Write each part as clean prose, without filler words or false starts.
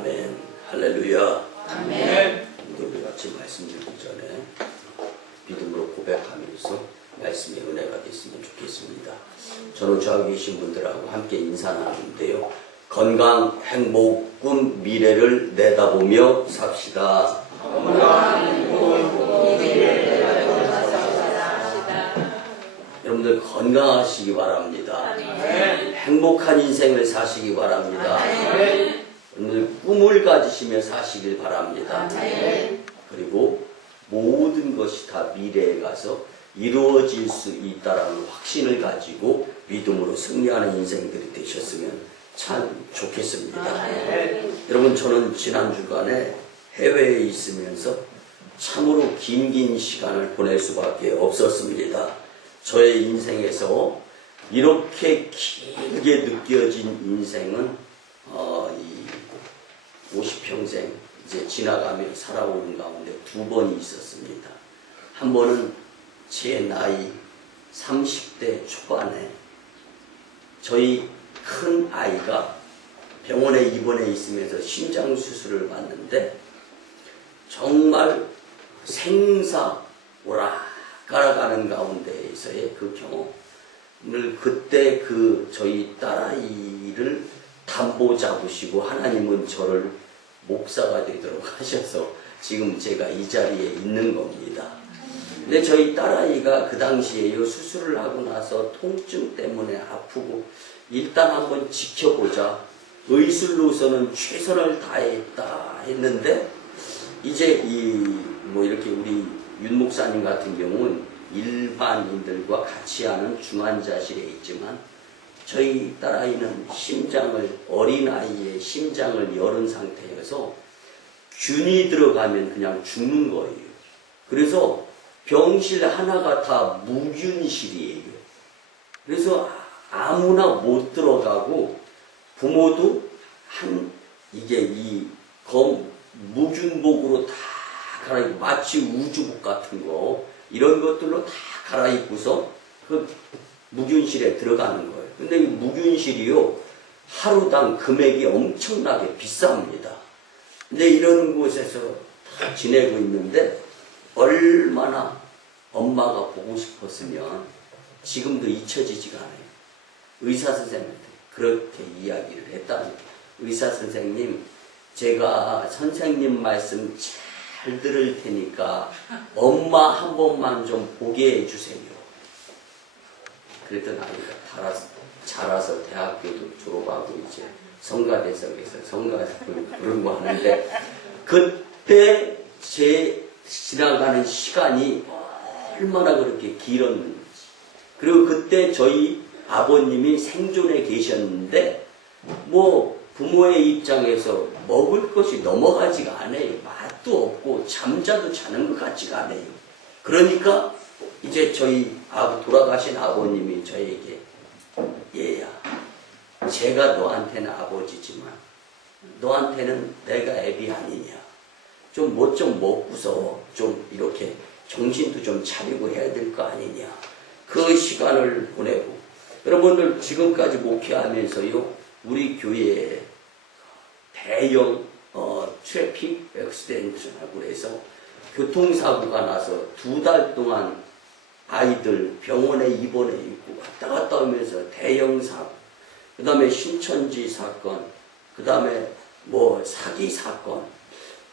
아멘. 할렐루야. 아멘. 우리 같이 말씀 읽기 전에 믿음으로 고백하면서 말씀의 은혜가 됐으면 좋겠습니다. 저는 저기 계신 분들하고 함께 인사 나누는데요. 건강, 행복, 꿈, 미래를 내다보며 삽시다. 건강, 행복, 미래를 내다보며 삽시다. 여러분들 건강하시기 바랍니다. 아멘. 행복한 인생을 사시기 바랍니다. 아멘. 여러분들 꿈을 가지시며 사시길 바랍니다. 아멘. 그리고 모든 것이 다 미래에 가서 이루어질 수 있다라는 확신을 가지고 믿음으로 승리하는 인생들이 되셨으면 참 좋겠습니다. 아멘. 여러분, 저는 지난 주간에 해외에 있으면서 참으로 긴 시간을 보낼 수밖에 없었습니다. 저의 인생에서 이렇게 길게 느껴진 인생은 이 50평생 이제 지나가며 살아오는 가운데 두 번이 있었습니다. 한 번은 제 나이 30대 초반에 저희 큰 아이가 병원에 입원해 있으면서 심장 수술을 받는데 정말 생사 오락가락하는 가운데에서의 그 경험을, 그때 저희 딸아이를 담보 잡으시고 하나님은 저를 목사가 되도록 하셔서 지금 제가 이 자리에 있는 겁니다. 근데 저희 딸아이가 그 당시에 수술을 하고 나서 통증 때문에 아프고 일단 한번 지켜보자, 의술로서는 최선을 다했다 했는데, 이제 이렇게 우리 윤 목사님 같은 경우는 일반인들과 같이 하는 중환자실에 있지만 저희 딸아이는 어린아이의 심장을 열은 상태여서 균이 들어가면 그냥 죽는 거예요. 그래서 병실 하나가 다 무균실이에요. 그래서 아무나 못 들어가고 부모도 무균복으로 다 갈아입고, 마치 우주복 같은 거 이런 것들로 다 갈아입고서 그 무균실에 들어가는 거예요. 근데 이 무균실이요, 하루당 금액이 엄청나게 비쌉니다. 근데 이런 곳에서 다 지내고 있는데 얼마나 엄마가 보고 싶었으면 지금도 잊혀지지가 않아요. 의사 선생님한테 그렇게 이야기를 했다니, 의사 선생님, 제가 선생님 말씀 잘 들을 테니까 엄마 한 번만 좀 보게 해주세요. 그랬던 아이가 자라서 대학교도 졸업하고 이제 성가대석에서 성가를 부르고 하는데, 그때 제 지나가는 시간이 얼마나 그렇게 길었는지. 그리고 그때 저희 아버님이 생존해 계셨는데 부모의 입장에서 먹을 것이 넘어가지가 않아요. 맛도 없고 잠자도 자는 것 같지가 않아요. 그러니까 이제 저희 돌아가신 아버님이 저에게, 얘야, 제가 너한테는 아버지지만 너한테는 내가 애비 아니냐, 좀 뭐 좀 먹고서 좀 이렇게 정신도 좀 차리고 해야 될 거 아니냐. 그 시간을 보내고, 여러분들 지금까지 목회하면서요, 우리 교회에 대형 트래픽 액시덴트라고 해서 교통사고가 나서 2달 동안 아이들 병원에 입원해 있고 왔다 갔다 하면서 대형 사고, 그 다음에 신천지 사건, 그 다음에 사기 사건,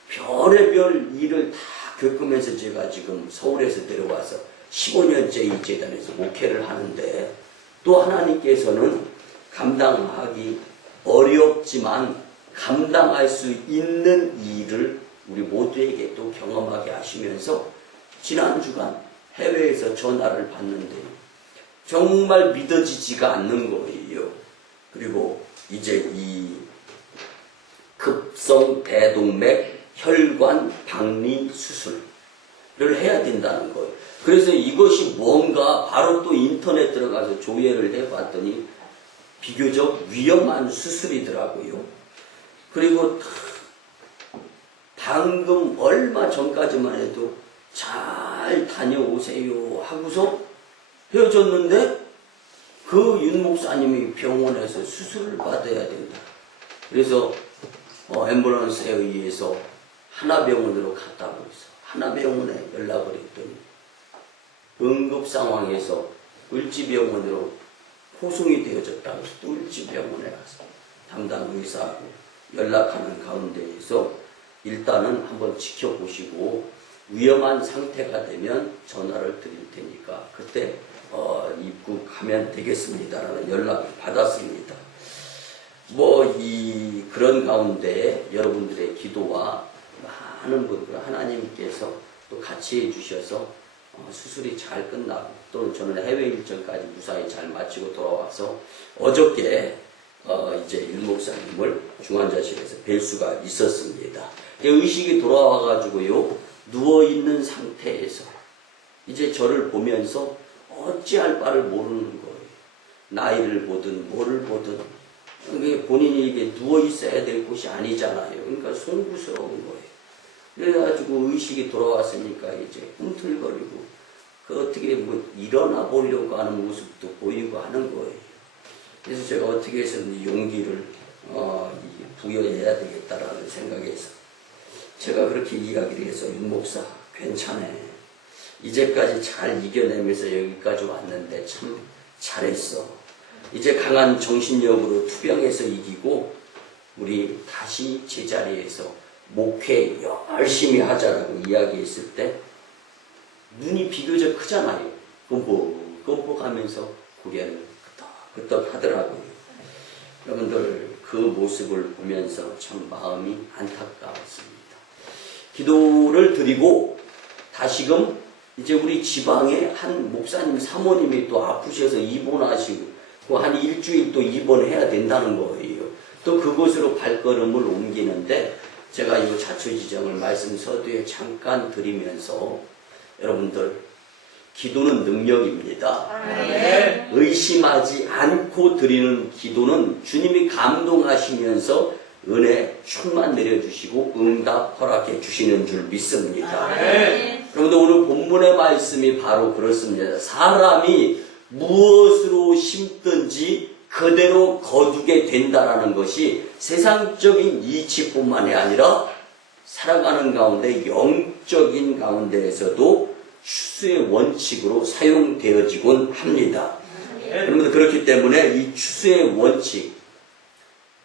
별의별 일을 다 겪으면서 제가 지금 서울에서 내려와서 15년째 이 재단에서 목회를 하는데, 또 하나님께서는 감당하기 어렵지만 감당할 수 있는 일을 우리 모두에게 또 경험하게 하시면서 지난 주간 해외에서 전화를 받는데 정말 믿어지지가 않는 거예요. 그리고 이제 이 급성 대동맥 혈관 박리 수술을 해야 된다는 거예요. 그래서 이것이 뭔가 바로 또 인터넷 들어가서 조회를 해봤더니 비교적 위험한 수술이더라고요. 그리고 방금 얼마 전까지만 해도 잘 다녀오세요 하고서 헤어졌는데 그 윤 목사님이 병원에서 수술을 받아야 된다. 그래서 앰뷸런스에 의해서 하나병원으로 갔다고 해서 하나병원에 연락을 했더니 응급 상황에서 을지병원으로 포송이 되어졌다고 해서 또 을지병원에 가서 담당 의사하고 연락하는 가운데에서 일단은 한번 지켜보시고 위험한 상태가 되면 전화를 드릴 테니까 그때 입국하면 되겠습니다라는 연락을 받았습니다. 그런 가운데 여러분들의 기도와 많은 분들 하나님께서 또 같이 해주셔서 수술이 잘 끝나고 또는 저는 해외 일정까지 무사히 잘 마치고 돌아와서 어저께 이제 윤 목사님을 중환자실에서 뵐 수가 있었습니다. 의식이 돌아와가지고요 누워있는 상태에서 이제 저를 보면서 어찌할 바를 모르는 거예요. 나이를 보든 뭐를 보든 본인이 이게 누워있어야 될 곳이 아니잖아요. 그러니까 송구스러운 거예요. 그래가지고 의식이 돌아왔으니까 이제 꿈틀거리고 어떻게 일어나 보려고 하는 모습도 보이고 하는 거예요. 그래서 제가 어떻게 해서든 용기를 부여해야 되겠다라는 생각에서 제가 그렇게 이야기를 해서 윤 목사 괜찮아. 이제까지 잘 이겨내면서 여기까지 왔는데 참 잘했어. 이제 강한 정신력으로 투병해서 이기고 우리 다시 제자리에서 목회 열심히 하자라고 이야기했을 때 눈이 비교적 크잖아요. 껌뻑하면서 고개를 끄덕끄덕 하더라고요. 여러분들 그 모습을 보면서 참 마음이 안타까웠습니다. 기도를 드리고 다시금 이제 우리 지방에 한 목사님 사모님이 또 아프셔서 입원하시고 한 일주일 또 입원해야 된다는 거예요. 또 그곳으로 발걸음을 옮기는데 제가 이 자초지정을 말씀 서두에 잠깐 드리면서 여러분들 기도는 능력입니다. 아멘. 의심하지 않고 드리는 기도는 주님이 감동하시면서 은혜 충만 내려주시고 응답 허락해 주시는 줄 믿습니다. 아멘. 여러분들 오늘 본문의 말씀이 바로 그렇습니다. 사람이 무엇으로 심든지 그대로 거두게 된다라는 것이 세상적인 이치뿐만이 아니라 살아가는 가운데 영적인 가운데에서도 추수의 원칙으로 사용되어지곤 합니다. 여러분들 그렇기 때문에 이 추수의 원칙,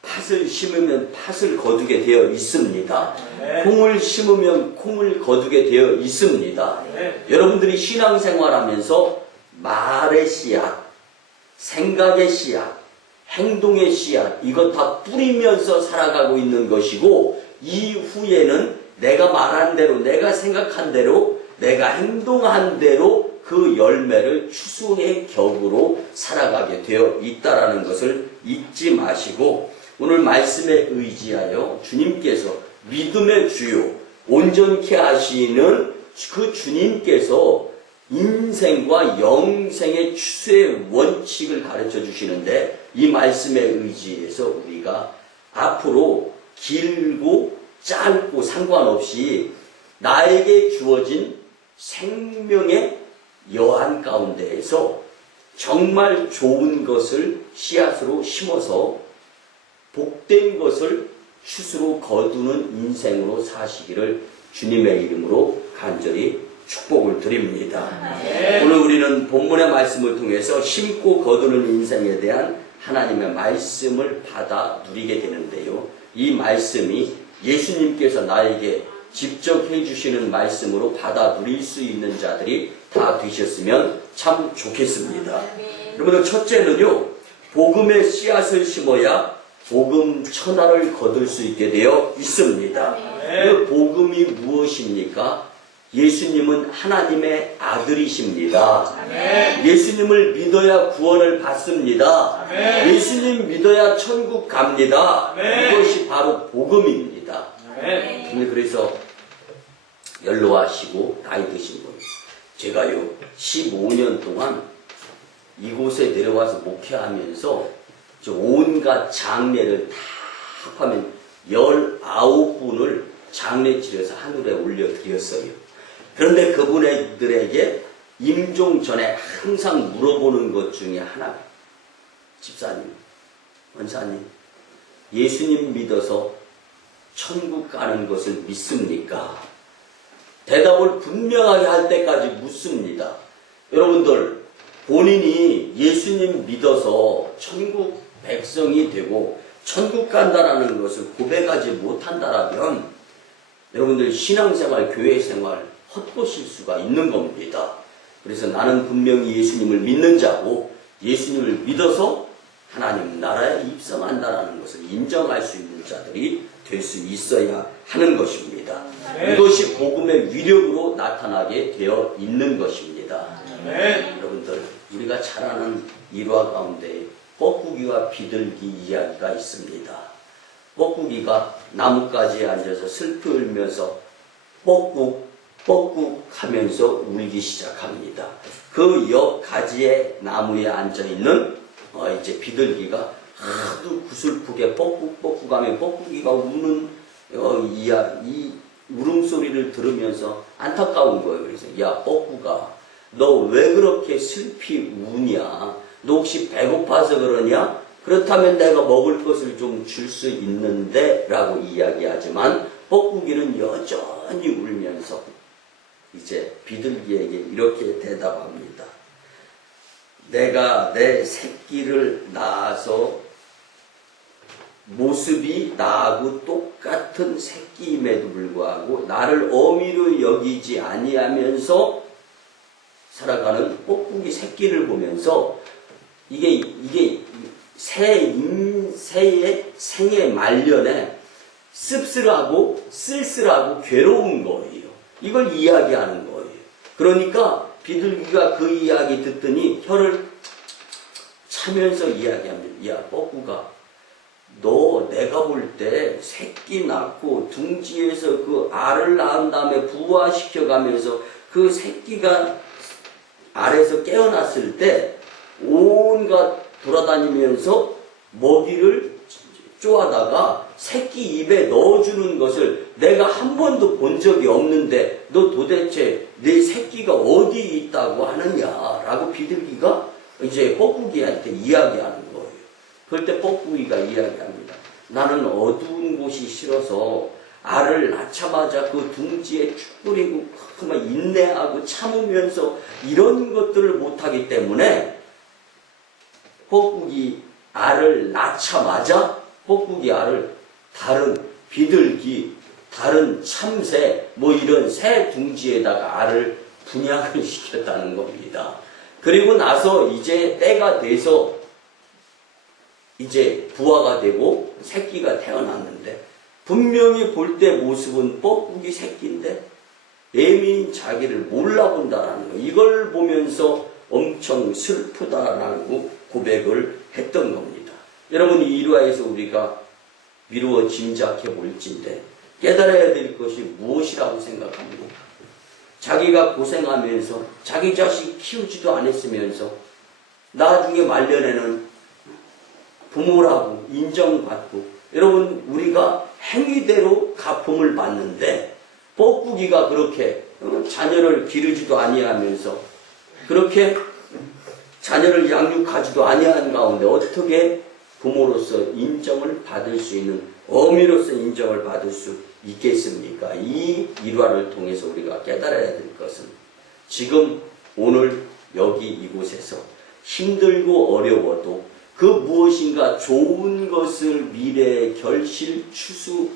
팥을 심으면 팥을 거두게 되어 있습니다. 콩을 심으면 콩을 거두게 되어 있습니다. 여러분들이 신앙생활하면서 말의 씨앗, 생각의 씨앗, 행동의 씨앗 이것 다 뿌리면서 살아가고 있는 것이고 이후에는 내가 말한 대로, 내가 생각한 대로, 내가 행동한 대로 그 열매를 추수의 격으로 살아가게 되어 있다라는 것을 잊지 마시고 오늘 말씀에 의지하여 주님께서 믿음의 주요 온전케 하시는 그 주님께서 인생과 영생의 추수의 원칙을 가르쳐 주시는데 이 말씀에 의지해서 우리가 앞으로 길고 짧고 상관없이 나에게 주어진 생명의 여한 가운데에서 정말 좋은 것을 씨앗으로 심어서 복된 것을 추수로 거두는 인생으로 사시기를 주님의 이름으로 간절히 축복을 드립니다. 오늘 우리는 본문의 말씀을 통해서 심고 거두는 인생에 대한 하나님의 말씀을 받아 누리게 되는데요. 이 말씀이 예수님께서 나에게 직접 해주시는 말씀으로 받아 누릴 수 있는 자들이 다 되셨으면 참 좋겠습니다. 여러분들 첫째는요. 복음의 씨앗을 심어야 복음 천하를 거둘 수 있게 되어 있습니다. 그 복음이 무엇입니까? 예수님은 하나님의 아들이십니다. 예수님을 믿어야 구원을 받습니다. 예수님 믿어야 천국 갑니다. 이것이 바로 복음입니다. 그래서 연로하시고 나이 드신 분, 제가요 15년 동안 이곳에 내려와서 목회하면서 온갖 장례를 다 합하면 19분을 장례 치러서 하늘에 올려드렸어요. 그런데 그분들에게 임종 전에 항상 물어보는 것 중에 하나가 집사님, 원사님, 예수님 믿어서 천국 가는 것을 믿습니까? 대답을 분명하게 할 때까지 묻습니다. 여러분들, 본인이 예수님 믿어서 천국 백성이 되고 천국 간다라는 것을 고백하지 못한다라면 여러분들 신앙생활, 교회생활 헛것일 수가 있는 겁니다. 그래서 나는 분명히 예수님을 믿는 자고 예수님을 믿어서 하나님 나라에 입성한다라는 것을 인정할 수 있는 자들이 될 수 있어야 하는 것입니다. 네. 이것이 복음의 위력으로 나타나게 되어 있는 것입니다. 네. 여러분들, 우리가 잘 아는 일화 가운데 뻐꾸기와 비둘기 이야기가 있습니다. 뻐꾸기가 나뭇가지에 앉아서 슬피 울면서 뻐꾹 뻐꾹 하면서 울기 시작합니다. 그 옆 가지에 나무에 앉아있는 이제 비둘기가 하도 구슬프게 뻐꾹뻐꾹하며 뻐꾸기가 우는 이 울음소리를 들으면서 안타까운 거예요. 그래서 야 뻐꾸가 너 왜 그렇게 슬피 우냐? 너 혹시 배고파서 그러냐? 그렇다면 내가 먹을 것을 좀 줄 수 있는데 라고 이야기하지만 뻐꾸기는 여전히 울면서 이제 비둘기에게 이렇게 대답합니다. 내가 내 새끼를 낳아서 모습이 나하고 똑같은 새끼임에도 불구하고 나를 어미로 여기지 아니하면서 살아가는 뻐꾸기 새끼를 보면서 이게 새의 생애 말년에 씁쓸하고 쓸쓸하고 괴로운 거예요. 이걸 이야기하는 거예요. 그러니까 비둘기가 그 이야기 듣더니 혀를 차면서 이야기합니다. 야 뻐꾸가 너 내가 볼 때 새끼 낳고 둥지에서 그 알을 낳은 다음에 부화시켜가면서 그 새끼가 알에서 깨어났을 때 온갖 돌아다니면서 먹이를 쪼아다가 새끼 입에 넣어주는 것을 내가 한 번도 본 적이 없는데 너 도대체 내 새끼가 어디 있다고 하느냐라고 비둘기가 이제 뻐꾸기한테 이야기하는 거예요. 그럴 때 뻐꾸기가 이야기합니다. 나는 어두운 곳이 싫어서 알을 낳자마자 그 둥지에 쭉 뿌리고 그만 인내하고 참으면서 이런 것들을 못하기 때문에 뻐꾸기 알을 낳자마자 뻐꾸기 알을 다른 비둘기, 다른 참새 뭐 이런 새 둥지에다가 알을 분양을 시켰다는 겁니다. 그리고 나서 이제 때가 돼서 이제 부화가 되고 새끼가 태어났는데 분명히 볼 때 모습은 뻐꾸기 새끼인데 애미인 자기를 몰라본다라는 거. 이걸 보면서 엄청 슬프다라고 고백을 했던 겁니다. 여러분 이 일화에서 우리가 미루어 짐작해 볼진데 깨달아야 될 것이 무엇이라고 생각합니까? 자기가 고생하면서 자기 자식 키우지도 않았으면서 나중에 말년에는 부모라고 인정받고 여러분 우리가 행위대로 가품을 받는데 뻐꾸기가 그렇게 자녀를 기르지도 아니하면서 그렇게 자녀를 양육하지도 아니한 가운데 어떻게 부모로서 인정을 받을 수 있는 어미로서 인정을 받을 수 있겠습니까? 이 일화를 통해서 우리가 깨달아야 될 것은 지금 오늘 여기 이곳에서 힘들고 어려워도 그 무엇인가 좋은 것을 미래에 결실 추수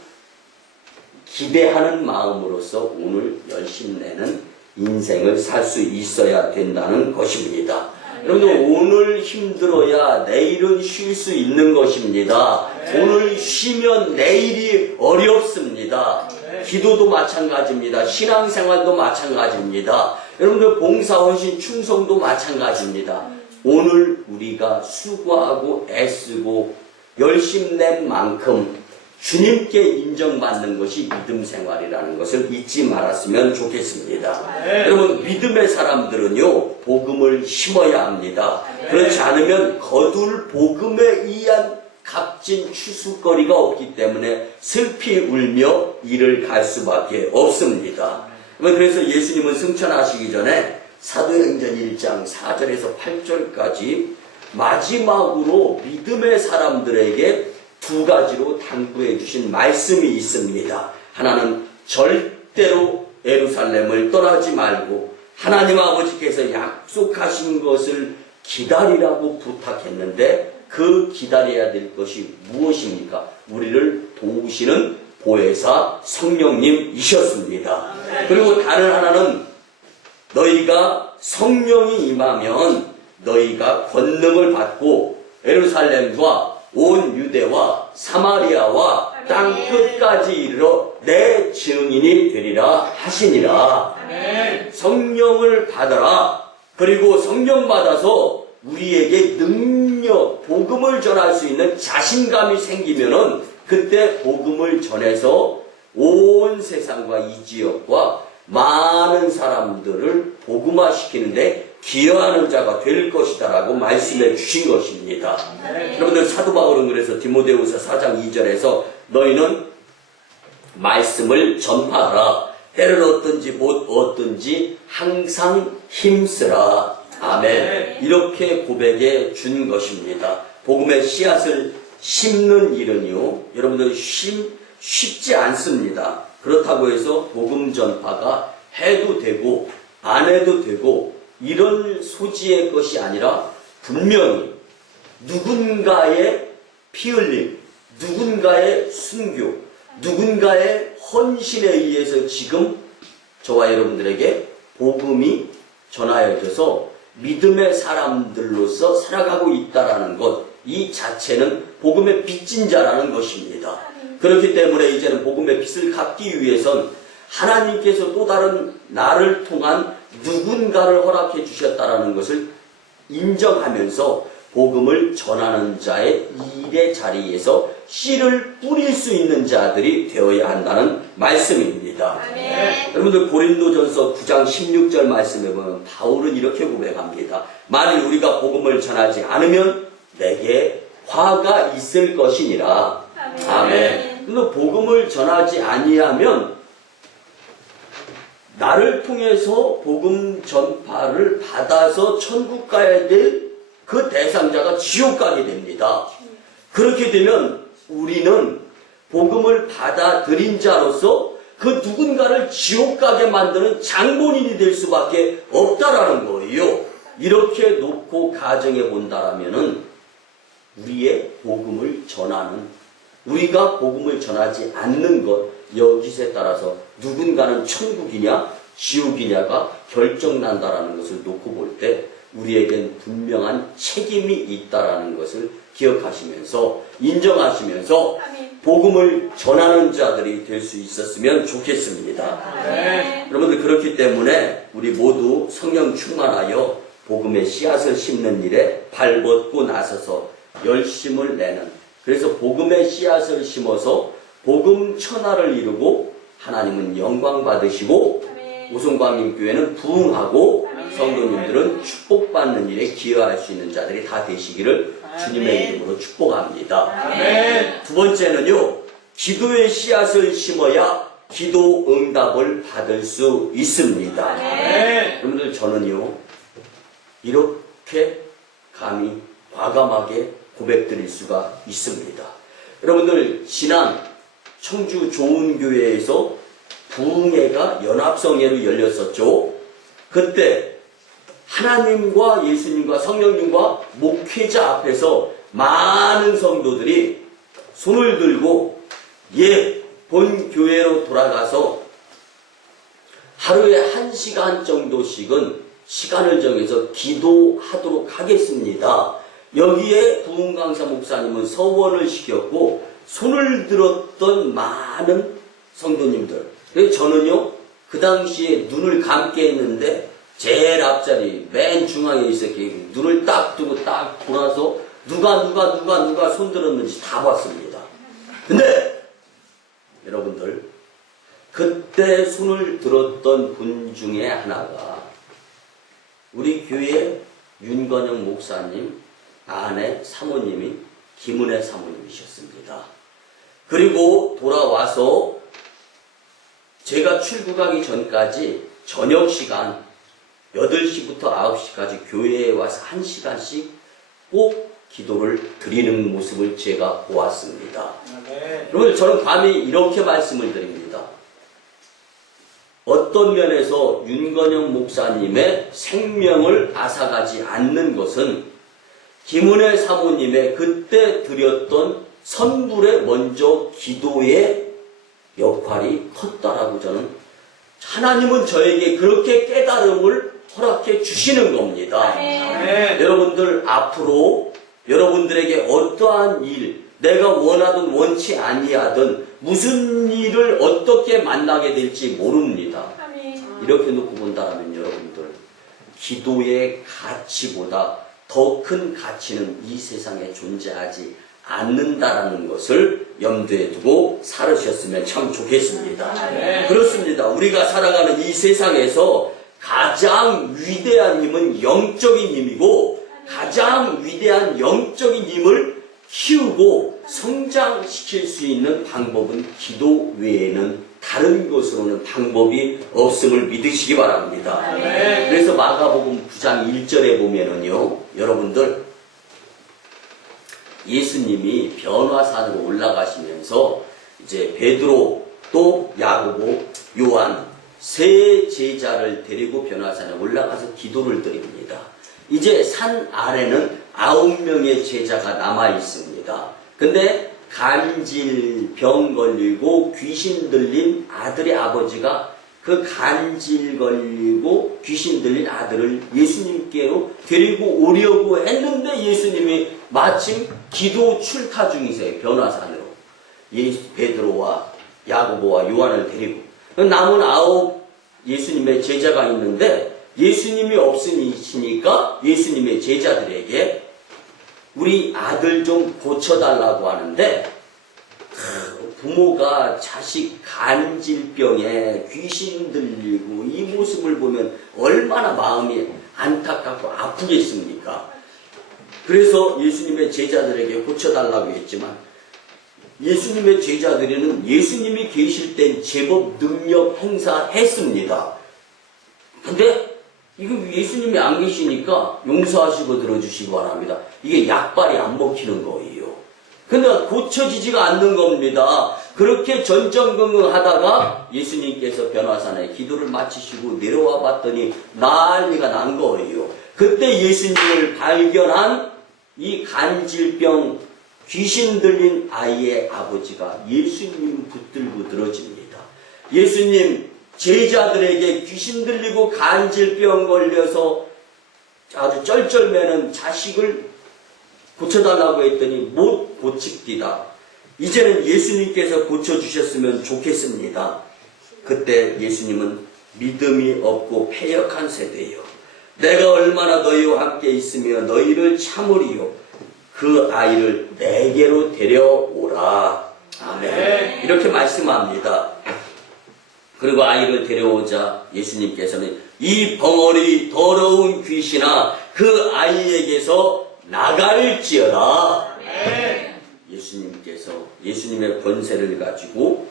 기대하는 마음으로서 오늘 열심내는 인생을 살 수 있어야 된다는 것입니다. 여러분들 오늘 힘들어야 내일은 쉴 수 있는 것입니다. 오늘 쉬면 내일이 어렵습니다. 기도도 마찬가지입니다. 신앙생활도 마찬가지입니다. 여러분들 봉사, 헌신, 충성도 마찬가지입니다. 오늘 우리가 수고하고 애쓰고 열심낸 만큼 주님께 인정받는 것이 믿음 생활이라는 것을 잊지 말았으면 좋겠습니다. 여러분 믿음의 사람들은요 복음을 심어야 합니다. 그렇지 않으면 거둘 복음에 의한 값진 추수거리가 없기 때문에 슬피 울며 일을 갈 수밖에 없습니다. 그래서 예수님은 승천하시기 전에 사도행전 1장 4절에서 8절까지 마지막으로 믿음의 사람들에게 두 가지로 당부해 주신 말씀이 있습니다. 하나는 절대로 예루살렘을 떠나지 말고 하나님 아버지께서 약속하신 것을 기다리라고 부탁했는데 그 기다려야 될 것이 무엇입니까? 우리를 도우시는 보혜사 성령님이셨습니다. 그리고 다른 하나는 너희가 성령이 임하면 너희가 권능을 받고 예루살렘과 온 유대와 사마리아와 땅 끝까지 이르러 내 증인이 되리라 하시니라. 성령을 받아라. 그리고 성령 받아서 우리에게 능력, 복음을 전할 수 있는 자신감이 생기면은 그때 복음을 전해서 온 세상과 이 지역과 많은 사람들을 복음화시키는데 기여하는 자가 될 것이다라고 말씀해 주신 것입니다. 여러분들 사도 바울은 그래서 디모데후서 4장 2절에서 너희는 말씀을 전파하라. 때를 얻든지 못 얻든지 항상 힘쓰라. 아멘. 이렇게 고백해 준 것입니다. 복음의 씨앗을 심는 일은요, 여러분들 쉽지 않습니다. 그렇다고 해서 복음 전파가 해도 되고 안 해도 되고 이런 소지의 것이 아니라 분명히 누군가의 피 흘림, 누군가의 순교, 누군가의 헌신에 의해서 지금 저와 여러분들에게 복음이 전하여져서 믿음의 사람들로서 살아가고 있다라는 것, 이 자체는 복음의 빚진 자라는 것입니다. 그렇기 때문에 이제는 복음의 빚을 갚기 위해선 하나님께서 또 다른 나를 통한 누군가를 허락해 주셨다라는 것을 인정하면서 복음을 전하는 자의 일의 자리에서 씨를 뿌릴 수 있는 자들이 되어야 한다는 말씀입니다. 여러분들 고린도전서 9장 16절 말씀에 보면 바울은 이렇게 고백합니다. 만일 우리가 복음을 전하지 않으면 내게 화가 있을 것이니라. 아멘. 근데 복음을 전하지 아니하면 나를 통해서 복음 전파를 받아서 천국 가야 될 그 대상자가 지옥 가게 됩니다. 그렇게 되면 우리는 복음을 받아들인 자로서 그 누군가를 지옥 가게 만드는 장본인이 될 수밖에 없다라는 거예요. 이렇게 놓고 가정해 본다라면은 우리의 복음을 전하는, 우리가 복음을 전하지 않는 것, 여기에 따라서 누군가는 천국이냐 지옥이냐가 결정난다라는 것을 놓고 볼 때 우리에겐 분명한 책임이 있다라는 것을 기억하시면서 인정하시면서 복음을 전하는 자들이 될 수 있었으면 좋겠습니다. 여러분들 그렇기 때문에 우리 모두 성령 충만하여 복음의 씨앗을 심는 일에 발벗고 나서서 열심을 내는, 그래서 복음의 씨앗을 심어서 복음 천하를 이루고 하나님은 영광 받으시고 오송광림교회는 부흥하고 성도님들은 축복받는 일에 기여할 수 있는 자들이 다 되시기를 주님의 이름으로 축복합니다. 두 번째는요, 기도의 씨앗을 심어야 기도 응답을 받을 수 있습니다. 여러분들 저는요 이렇게 감히 과감하게 고백드릴 수가 있습니다. 여러분들 지난 청주 좋은교회에서 부흥회가 연합성회로 열렸었죠. 그때 하나님과 예수님과 성령님과 목회자 앞에서 많은 성도들이 손을 들고 본 교회로 돌아가서 하루에 1시간 정도씩은 시간을 정해서 기도하도록 하겠습니다. 여기에 부흥강사 목사님은 서원을 시켰고 손을 들었던 많은 성도님들, 그래서 저는요 그 당시에 눈을 감게 했는데 제일 앞자리 맨 중앙에 있었기에 눈을 딱 뜨고 딱 돌아서 누가 손 들었는지 다 봤습니다. 근데 여러분들 그때 손을 들었던 분 중에 하나가 우리 교회 윤건영 목사님 아내 사모님이 김은혜 사모님이셨습니다. 그리고 돌아와서 제가 출국하기 전까지 저녁 시간 8시부터 9시까지 교회에 와서 1시간씩 꼭 기도를 드리는 모습을 제가 보았습니다. 아멘. 여러분, 저는 감히 이렇게 말씀을 드립니다. 어떤 면에서 윤건영 목사님의 생명을 앗아가지 않는 것은 김은혜 사모님의 그때 드렸던 선불의 먼저 기도의 역할이 컸다라고 저는, 하나님은 저에게 그렇게 깨달음을 허락해 주시는 겁니다. 아멘. 여러분들 앞으로 여러분들에게 어떠한 일, 내가 원하든 원치 아니하든 무슨 일을 어떻게 만나게 될지 모릅니다. 이렇게 놓고 본다면 여러분들, 기도의 가치보다 더 큰 가치는 이 세상에 존재하지 않는다라는 것을 염두에 두고 살으셨으면 참 좋겠습니다. 네. 그렇습니다. 우리가 살아가는 이 세상에서 가장 위대한 힘은 영적인 힘이고, 가장 위대한 영적인 힘을 키우고 성장시킬 수 있는 방법은 기도 외에는 다른 것으로는 방법이 없음을 믿으시기 바랍니다. 네. 그래서 마가복음 9장 1절에 보면은요, 여러분들, 예수님이 변화산으로 올라가시면서 이제 베드로, 또 야고보, 요한 세 제자를 데리고 변화산에 올라가서 기도를 드립니다. 이제 산 아래는 9명의 제자가 남아 있습니다. 근데 간질병 걸리고 귀신 들린 아들의 아버지가 그 간질 걸리고 귀신 들린 아들을 예수님께로 데리고 오려고 했는데, 예수님이 마침 기도 출타 중이세요. 변화산으로 베드로와 야고보와 요한을 데리고. 남은 9 예수님의 제자가 있는데, 예수님이 없으시니까 예수님의 제자들에게 우리 아들 좀 고쳐달라고 하는데, 부모가 자식 간질병에 귀신 들리고 이 모습을 보면 얼마나 마음이 안타깝고 아프겠습니까? 그래서 예수님의 제자들에게 고쳐달라고 했지만, 예수님의 제자들은 예수님이 계실 땐 제법 능력 행사했습니다. 근데 이거 예수님이 안 계시니까 용서하시고 들어주시기 바랍니다. 이게 약발이 안 먹히는 거예요. 근데 고쳐지지가 않는 겁니다. 그렇게 전전긍긍 하다가 예수님께서 변화산에 기도를 마치시고 내려와 봤더니 난리가 난 거예요. 그때 예수님을 발견한 이 간질병 귀신 들린 아이의 아버지가 예수님 붙들고 들어집니다. 예수님 제자들에게 귀신 들리고 간질병 걸려서 아주 쩔쩔매는 자식을 고쳐달라고 했더니 못 고치디다. 이제는 예수님께서 고쳐주셨으면 좋겠습니다. 그때 예수님은 믿음이 없고 패역한 세대요, 내가 얼마나 너희와 함께 있으며 너희를 참으리요, 그 아이를 내게로 데려오라. 아멘. 이렇게 말씀합니다. 그리고 아이를 데려오자 예수님께서는 이 벙어리 더러운 귀신아, 그 아이에게서 나갈지어다. 예수님께서 예수님의 권세를 가지고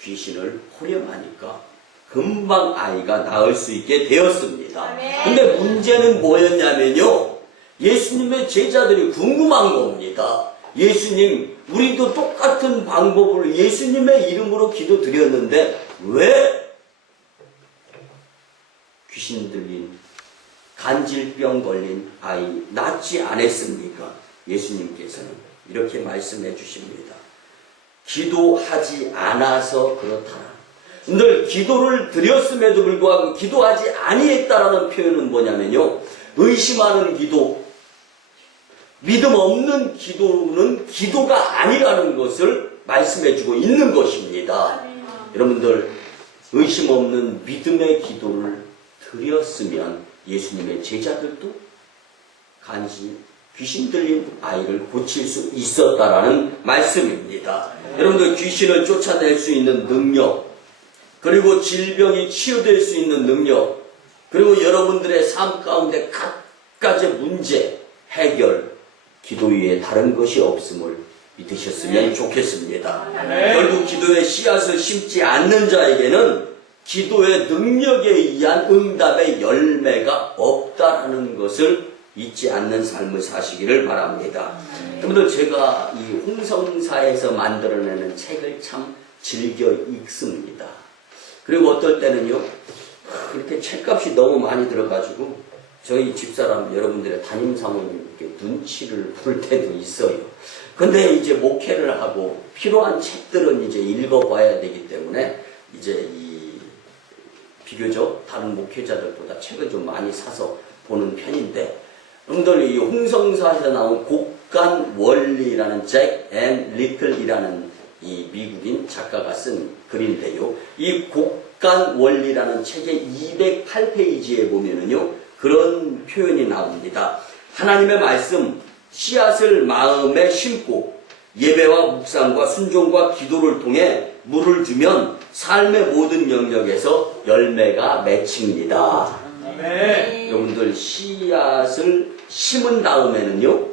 귀신을 호령하니까 금방 아이가 나을 수 있게 되었습니다. 근데 문제는 뭐였냐면요, 예수님의 제자들이 궁금한 겁니다. 예수님, 우리도 똑같은 방법으로 예수님의 이름으로 기도 드렸는데 왜 귀신 들린 간질병 걸린 아이 낫지 않았습니까? 예수님께서는 이렇게 말씀해 주십니다. 기도하지 않아서 그렇다. 늘 기도를 드렸음에도 불구하고 기도하지 아니했다라는 표현은 뭐냐면요, 의심하는 기도, 믿음 없는 기도는 기도가 아니라는 것을 말씀해 주고 있는 것입니다. 여러분들, 의심 없는 믿음의 기도를 드렸으면 예수님의 제자들도 귀신 들린 아이를 고칠 수 있었다라는 말씀입니다. 여러분들, 귀신을 쫓아낼 수 있는 능력, 그리고 질병이 치유될 수 있는 능력, 그리고 여러분들의 삶 가운데 각가지 문제 해결, 기도 위에 다른 것이 없음을 믿으셨으면 좋겠습니다. 결국 기도의 씨앗을 심지 않는 자에게는 기도의 능력에 의한 응답의 열매가 없다라는 것을 잊지 않는 삶을 사시기를 바랍니다. 여러분들, 제가 이 홍성사에서 만들어내는 책을 참 즐겨 읽습니다. 그리고 어떨 때는요, 그렇게 책값이 너무 많이 들어가지고 저희 집사람 여러분들의 담임사모님께 눈치를 볼 때도 있어요. 근데 이제 목회를 하고 필요한 책들은 이제 읽어봐야 되기 때문에 이제 이 비교적 다른 목회자들보다 책을 좀 많이 사서 보는 편인데, 여러분들 이 홍성사에서 나온 곡간 원리라는 잭 앤 리틀이라는 이 미국인 작가가 쓴 글인데요. 이 곡간 원리라는 책의 208페이지에 보면은요, 그런 표현이 나옵니다. 하나님의 말씀, 씨앗을 마음에 심고 예배와 묵상과 순종과 기도를 통해 물을 주면 삶의 모든 영역에서 열매가 맺힙니다. 네. 여러분들, 씨앗을 심은 다음에는요,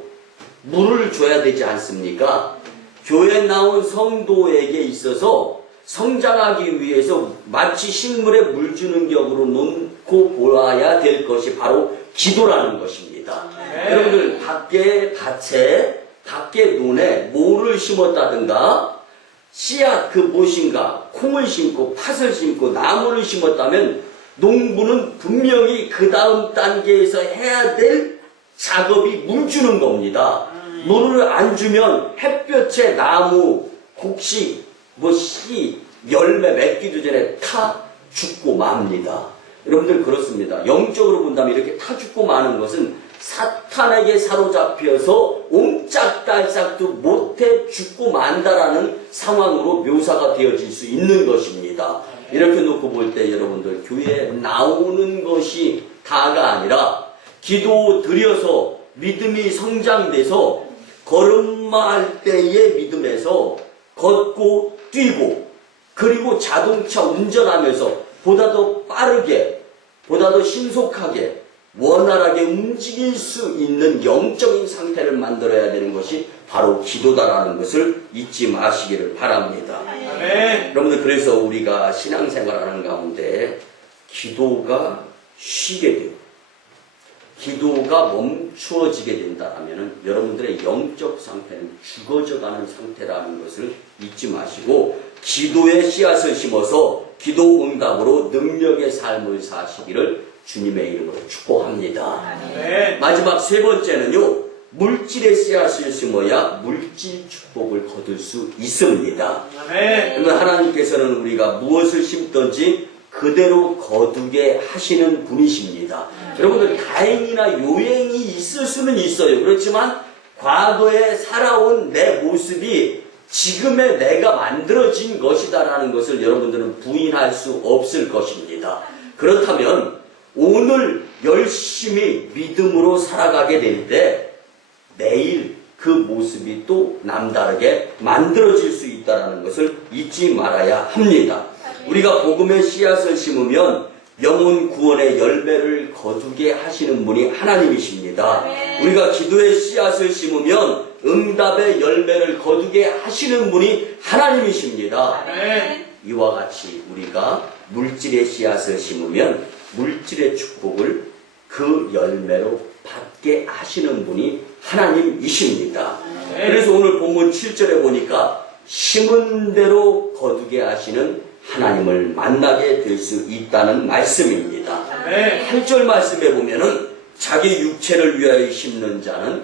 물을 줘야 되지 않습니까? 교회 나온 성도에게 있어서 성장하기 위해서 마치 식물에 물 주는 격으로 놓고 보아야 될 것이 바로 기도라는 것입니다. 네. 여러분들, 밖에 밭에, 밖에 논에 모를 심었다든가 씨앗 그 무엇인가 콩을 심고 팥을 심고 나무를 심었다면 농부는 분명히 그 다음 단계에서 해야 될 작업이 물 주는 겁니다. 물을 안 주면 햇볕에 나무, 곡식, 씨, 열매 맺기도 전에 타 죽고 맙니다. 여러분들, 그렇습니다. 영적으로 본다면 이렇게 타 죽고 마는 것은 사탄에게 사로잡혀서 옴짝달싹도 못해 죽고 만다라는 상황으로 묘사가 되어질 수 있는 것입니다. 이렇게 놓고 볼 때 여러분들, 교회에 나오는 것이 다가 아니라 기도 드려서 믿음이 성장돼서 걸음마할 때의 믿음에서 걷고 뛰고, 그리고 자동차 운전하면서 보다 더 빠르게, 보다 더 신속하게, 원활하게 움직일 수 있는 영적인 상태를 만들어야 되는 것이 바로 기도다라는 것을 잊지 마시기를 바랍니다. 아멘. 여러분들, 그래서 우리가 신앙생활하는 가운데 기도가 쉬게 되고 기도가 멈추어지게 된다면 여러분들의 영적 상태는 죽어져가는 상태라는 것을 잊지 마시고 기도의 씨앗을 심어서 기도 응답으로 능력의 삶을 사시기를 주님의 이름으로 축복합니다. 네. 마지막 세 번째는요, 물질의 씨앗을 심어야 물질 축복을 거둘 수 있습니다. 아멘. 그러면 하나님께서는 우리가 무엇을 심든지 그대로 거두게 하시는 분이십니다. 여러분들, 다행이나 요행이 있을 수는 있어요. 그렇지만 과거에 살아온 내 모습이 지금의 내가 만들어진 것이다라는 것을 여러분들은 부인할 수 없을 것입니다. 그렇다면 오늘 열심히 믿음으로 살아가게 될 때 내일 그 모습이 또 남다르게 만들어질 수 있다는 것을 잊지 말아야 합니다. 우리가 복음의 씨앗을 심으면 영혼 구원의 열매를 거두게 하시는 분이 하나님이십니다. 우리가 기도의 씨앗을 심으면 응답의 열매를 거두게 하시는 분이 하나님이십니다. 이와 같이 우리가 물질의 씨앗을 심으면 물질의 축복을 그 열매로 받게 하시는 분이 하나님이십니다. 그래서 오늘 본문 7절에 보니까 심은 대로 거두게 하시는 하나님을 만나게 될 수 있다는 말씀입니다. 8절 말씀에 보면은 자기 육체를 위하여 심는 자는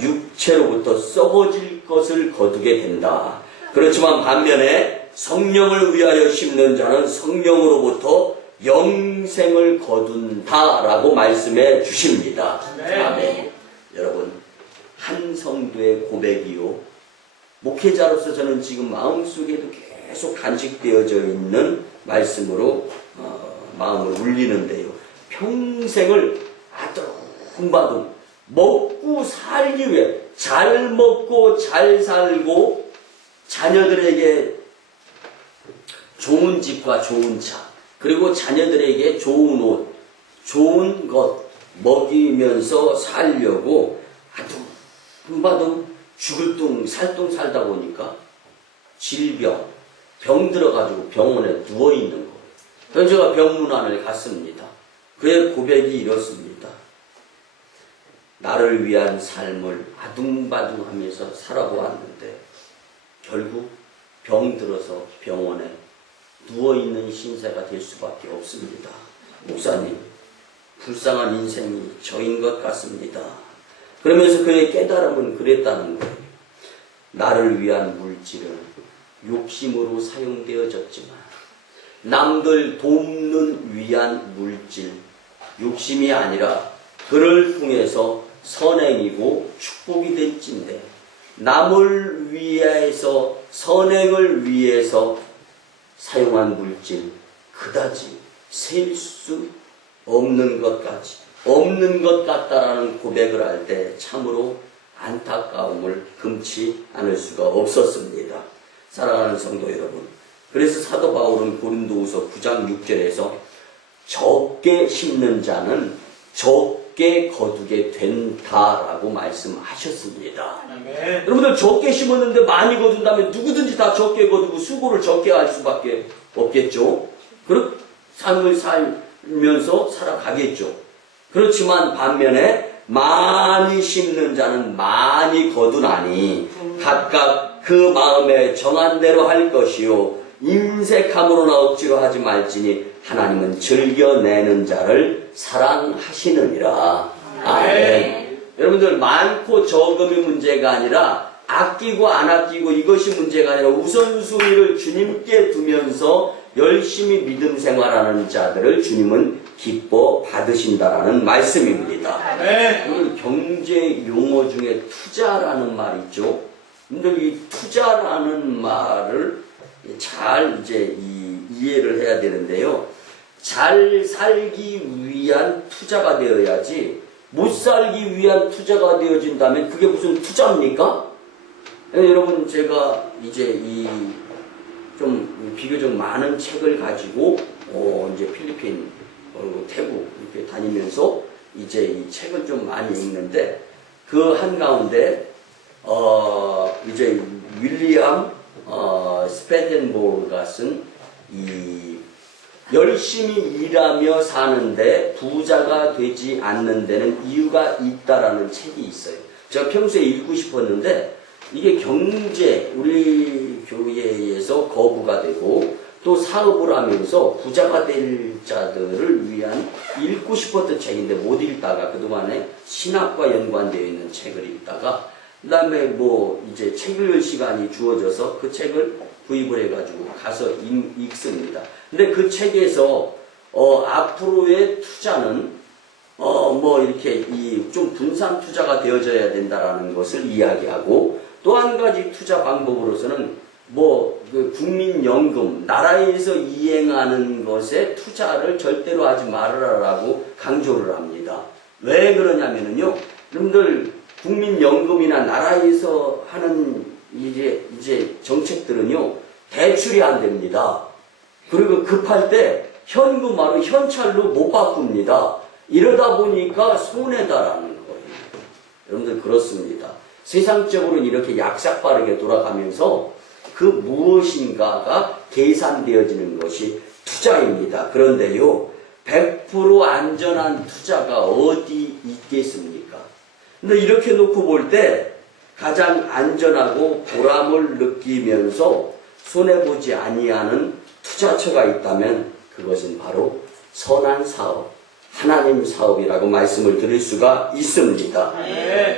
육체로부터 썩어질 것을 거두게 된다. 그렇지만 반면에 성령을 위하여 심는 자는 성령으로부터 영생을 거둔다라고 말씀해 주십니다. 아멘. 여러분, 한 성도의 고백이요, 목회자로서 저는 지금 마음속에도 계속 간직되어져 있는 말씀으로 마음을 울리는데요. 평생을 아둥바둥 먹고 살기 위해 잘 먹고 잘 살고 자녀들에게 좋은 집과 좋은 차, 그리고 자녀들에게 좋은 옷, 좋은 것 먹이면서 살려고 아둥바둥 죽을 둥 살둥 살다 보니까 병 들어가지고 병원에 누워있는 거예요. 그래서 제가 병문안을 갔습니다. 그의 고백이 이렇습니다. 나를 위한 삶을 아둥바둥하면서 살아보았는데 결국 병들어서 병원에 누워있는 신세가 될 수밖에 없습니다. 목사님, 불쌍한 인생이 저인 것 같습니다. 그러면서 그의 깨달음은 그랬다는 거예요. 나를 위한 물질은 욕심으로 사용되어졌지만 남들 돕는 위한 물질, 욕심이 아니라 그를 통해서 선행이고 축복이 될진데 남을 위해서 선행을 위해서 사용한 물질 그다지 셀 수 없는 것 같다라는 고백을 할 때 참으로 안타까움을 금치 않을 수가 없었습니다. 사랑하는 성도 여러분, 그래서 사도 바울은 고린도후서 9장 6절에서 적게 심는 자는 적게 거두게 된다라고 말씀하셨습니다. 아멘. 여러분들 적게 심었는데 많이 거둔다면 누구든지 다 적게 거두고 수고를 적게 할 수밖에 없겠죠. 그런 삶을 살면서 살아가겠죠. 그렇지만 반면에 많이 심는 자는 많이 거두나니 각각 그 마음에 정한 대로 할 것이요 인색함으로나 억지로 하지 말지니 하나님은 즐겨내는 자를 사랑하시느니라. 아멘. 여러분들 많고 적음이 문제가 아니라 아끼고 안 아끼고 이것이 문제가 아니라 우선순위를 주님께 두면서 열심히 믿음 생활하는 자들을 주님은 기뻐 받으신다라는 말씀입니다. 아멘. 경제 용어 중에 투자라는 말이 있죠. 근데 이 투자라는 말을 잘 이제 이해를 해야 되는데요. 잘 살기 위한 투자가 되어야지 못 살기 위한 투자가 되어진다면 그게 무슨 투자입니까? 여러분 제가 이제 좀 비교적 많은 책을 가지고 이제 필리핀 태국 이렇게 다니면서 이제 이 책을 좀 많이 읽는데 그 한가운데 이제 윌리엄 스페덴보르가 쓴 이 열심히 일하며 사는데 부자가 되지 않는 데는 이유가 있다라는 책이 있어요. 제가 평소에 읽고 싶었는데 이게 경제 우리 교회에서 거부가 되고 또 사업을 하면서 부자가 될 자들을 위한 읽고 싶었던 책인데 못 읽다가 그동안에 신학과 연관되어 있는 책을 읽다가 그 다음에 뭐 이제 책 읽을 시간이 주어져서 그 책을 구입을 해가지고 가서 읽습니다. 근데 그 책에서 앞으로의 투자는 뭐 이렇게 좀 분산 투자가 되어져야 된다라는 것을 이야기하고 또 한 가지 투자 방법으로서는 그 국민연금, 나라에서 이행하는 것에 투자를 절대로 하지 말아라라고 강조를 합니다. 왜 그러냐면요. 여러분들, 국민연금이나 나라에서 하는 이제 정책들은요, 대출이 안 됩니다. 그리고 급할 때 현금화로 현찰로 못 바꿉니다. 이러다 보니까 손해다라는 거예요. 여러분들 그렇습니다. 세상적으로는 이렇게 약삭빠르게 돌아가면서 그 무엇인가가 계산되어지는 것이 투자입니다. 그런데요, 100% 안전한 투자가 어디 있겠습니까? 근데 이렇게 놓고 볼 때 가장 안전하고 보람을 느끼면서 손해보지 아니하는 투자처가 있다면 그것은 바로 선한 사업, 하나님 사업이라고 말씀을 드릴 수가 있습니다.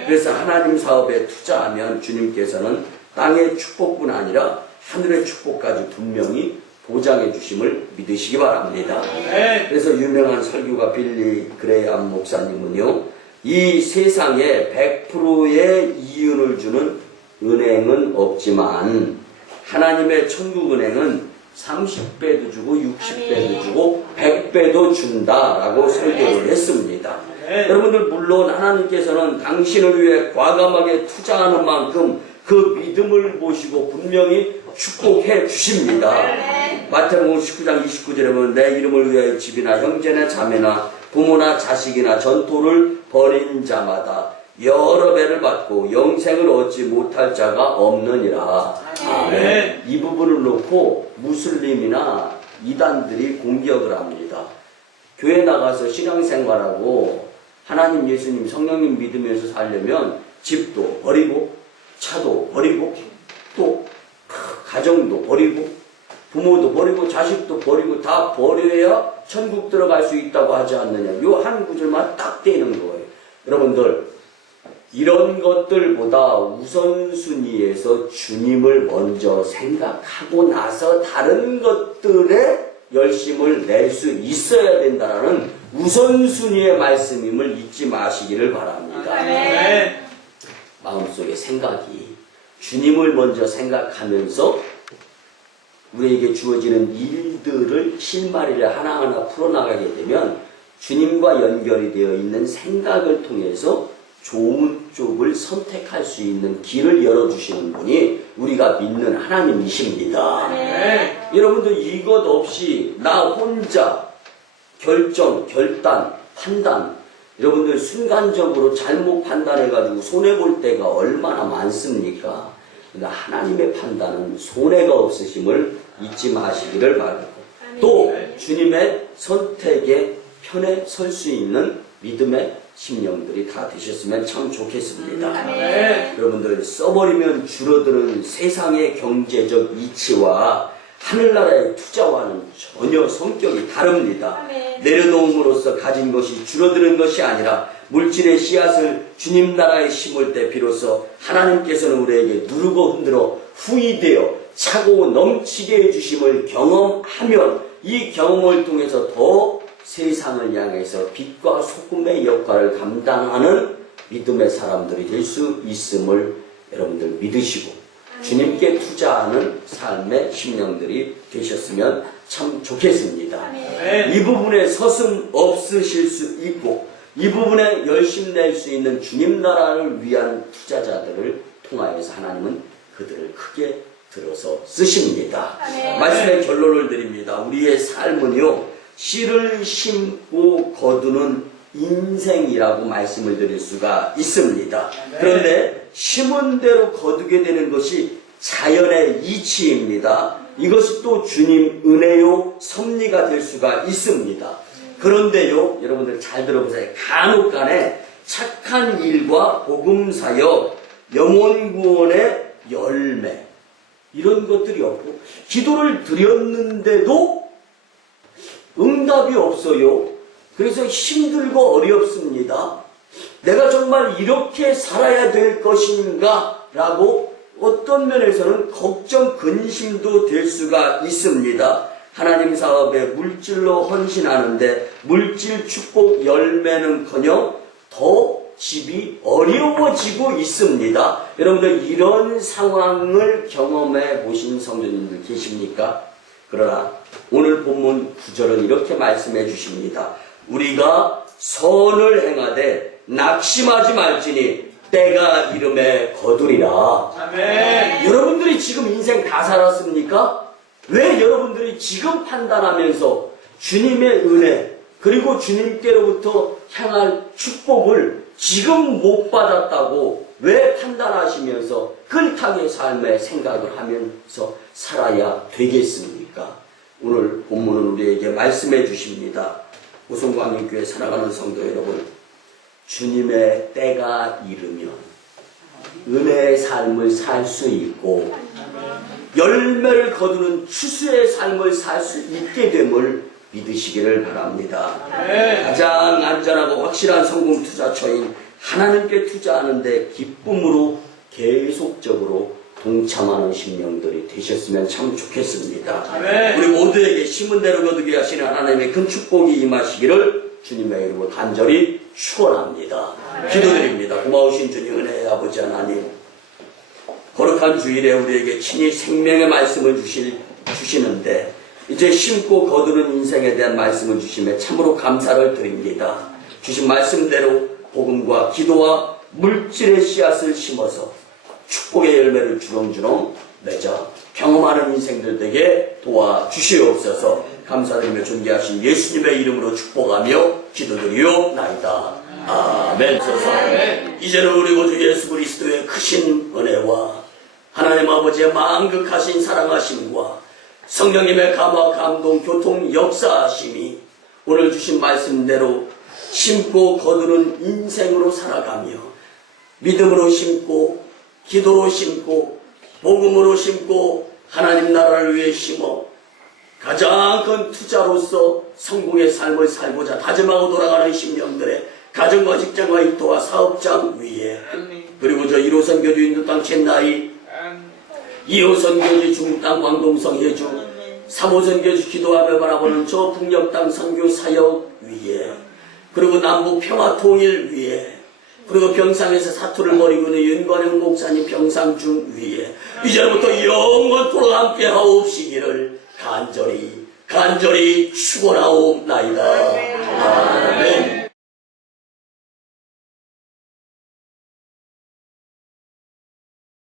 그래서 하나님 사업에 투자하면 주님께서는 땅의 축복뿐 아니라 하늘의 축복까지 분명히 보장해 주심을 믿으시기 바랍니다. 그래서 유명한 설교가 빌리 그레이엄 목사님은요, 이 세상에 100%의 이윤을 주는 은행은 없지만 하나님의 천국 은행은 30배도 주고 60배도 주고 100배도 준다라고 설교를 했습니다. 여러분들 물론 하나님께서는 당신을 위해 과감하게 투자하는 만큼 그 믿음을 보시고 분명히 축복해 주십니다. 마태복음 19장 29절에 보면 내 이름을 위하여 집이나 형제나 자매나 부모나 자식이나 전토를 벌인 자마다 여러 배를 받고 영생을 얻지 못할 자가 없느니라. 아멘. 이 부분을 놓고 무슬림이나 이단들이 공격을 합니다. 교회 나가서 신앙생활하고 하나님, 예수님, 성령님 믿으면서 살려면 집도 버리고 차도 버리고 또 가정도 버리고 부모도 버리고 자식도 버리고 다 버려야 천국 들어갈 수 있다고 하지 않느냐. 요 한 구절만 딱 떼는 거예요. 여러분들 이런 것들보다 우선순위에서 주님을 먼저 생각하고 나서 다른 것들에 열심을 낼 수 있어야 된다는 우선순위의 말씀임을 잊지 마시기를 바랍니다. 아멘. 마음속에 생각이 주님을 먼저 생각하면서 우리에게 주어지는 일들을 실마리를 하나하나 풀어나가게 되면 주님과 연결이 되어 있는 생각을 통해서 좋은 쪽을 선택할 수 있는 길을 열어주시는 분이 우리가 믿는 하나님이십니다. 네. 여러분들 이것 없이 나 혼자 결정, 결단, 판단 여러분들 순간적으로 잘못 판단해가지고 손해볼 때가 얼마나 많습니까? 그러니까 하나님의 판단은 손해가 없으심을 잊지 마시기를 바라고 또 주님의 선택의 편에 설 수 있는 믿음의 심령들이 다 되셨으면 참 좋겠습니다. 네. 여러분들 써버리면 줄어드는 세상의 경제적 이치와 하늘나라의 투자와는 전혀 성격이 다릅니다. 내려놓음으로써 가진 것이 줄어드는 것이 아니라 물질의 씨앗을 주님 나라에 심을 때 비로소 하나님께서는 우리에게 누르고 흔들어 후이되어 차고 넘치게 해주심을 경험하면 이 경험을 통해서 더 세상을 향해서 빛과 소금의 역할을 감당하는 믿음의 사람들이 될 수 있음을 여러분들 믿으시고 주님께 투자하는 삶의 심령들이 되셨으면 참 좋겠습니다. 이 부분에 서슴 없으실 수 있고 이 부분에 열심 낼 수 있는 주님 나라를 위한 투자자들을 통하여서 하나님은 그들을 크게 들어서 쓰십니다. 말씀의 결론을 드립니다. 우리의 삶은요 씨를 심고 거두는 인생이라고 말씀을 드릴 수가 있습니다. 그런데 심은 대로 거두게 되는 것이 자연의 이치입니다. 이것이 또 주님 은혜요 섭리가 될 수가 있습니다. 그런데요 여러분들 잘 들어보세요. 간혹간에 착한 일과 복음사역 영혼구원의 열매 이런 것들이 없고 기도를 드렸는데도 응답이 없어요. 그래서 힘들고 어렵습니다. 내가 정말 이렇게 살아야 될 것인가 라고 어떤 면에서는 걱정, 근심도 될 수가 있습니다. 하나님 사업에 물질로 헌신하는데 물질 축복 열매는커녕 더 집이 어려워지고 있습니다. 여러분들 이런 상황을 경험해 보신 성도님들 계십니까? 그러나 오늘 본문 9절은 이렇게 말씀해 주십니다. 우리가 선을 행하되 낙심하지 말지니 때가 이름에 거두리라. 아멘. 여러분들이 지금 인생 다 살았습니까? 왜 여러분들이 지금 판단하면서 주님의 은혜 그리고 주님께로부터 향할 축복을 지금 못 받았다고 왜 판단하시면서 끈타게 삶의 생각을 하면서 살아야 되겠습니까? 오늘 본문은 우리에게 말씀해 주십니다. 우송광림교회 살아가는 성도 여러분, 주님의 때가 이르면 은혜의 삶을 살 수 있고 열매를 거두는 추수의 삶을 살 수 있게 됨을 믿으시기를 바랍니다. 가장 안전하고 확실한 성공 투자처인 하나님께 투자하는데 기쁨으로 계속적으로 동참하는 심령들이 되셨으면 참 좋겠습니다. 우리 모두에게 심은 대로 거두게 하시는 하나님의 큰 축복이 임하시기를 주님의 이름으로 간절히 축원합니다. 기도드립니다. 고마우신 주님 은혜의 아버지 하나님, 거룩한 주일에 우리에게 친히 생명의 말씀을 주시는데 이제 심고 거두는 인생에 대한 말씀을 주심에 참으로 감사를 드립니다. 주신 말씀대로 복음과 기도와 물질의 씨앗을 심어서 축복의 열매를 주렁주렁 맺어 경험하는 인생들 되게 도와주시옵소서. 감사드리며 존귀하신 예수님의 이름으로 축복하며 기도드리옵나이다. 아멘. 이제는 우리 구주 예수 그리스도의 크신 은혜와 하나님 아버지의 만극하신 사랑하심과 성령님의 감화 감동 교통 역사하심이 오늘 주신 말씀대로 심고 거두는 인생으로 살아가며 믿음으로 심고 기도로 심고 복음으로 심고 하나님 나라를 위해 심어 가장 큰 투자로서 성공의 삶을 살고자 다짐하고 돌아가는 신명들의 가정과 직장과 일터와 사업장 위에 그리고 저 1호선 교주 인도 땅 첸나이 2호선 교주 중국 땅 광동성 예주 3호선 교주 기도하며 바라보는 저 북녘 땅 선교 사역 위에 그리고 남북 평화 통일 위에 그리고 병상에서 사투를 벌이고 있는 윤관영 목사님 병상중 위에 이제부터 영원토록 함께 하옵시기를 간절히 축원하옵나이다. 아멘.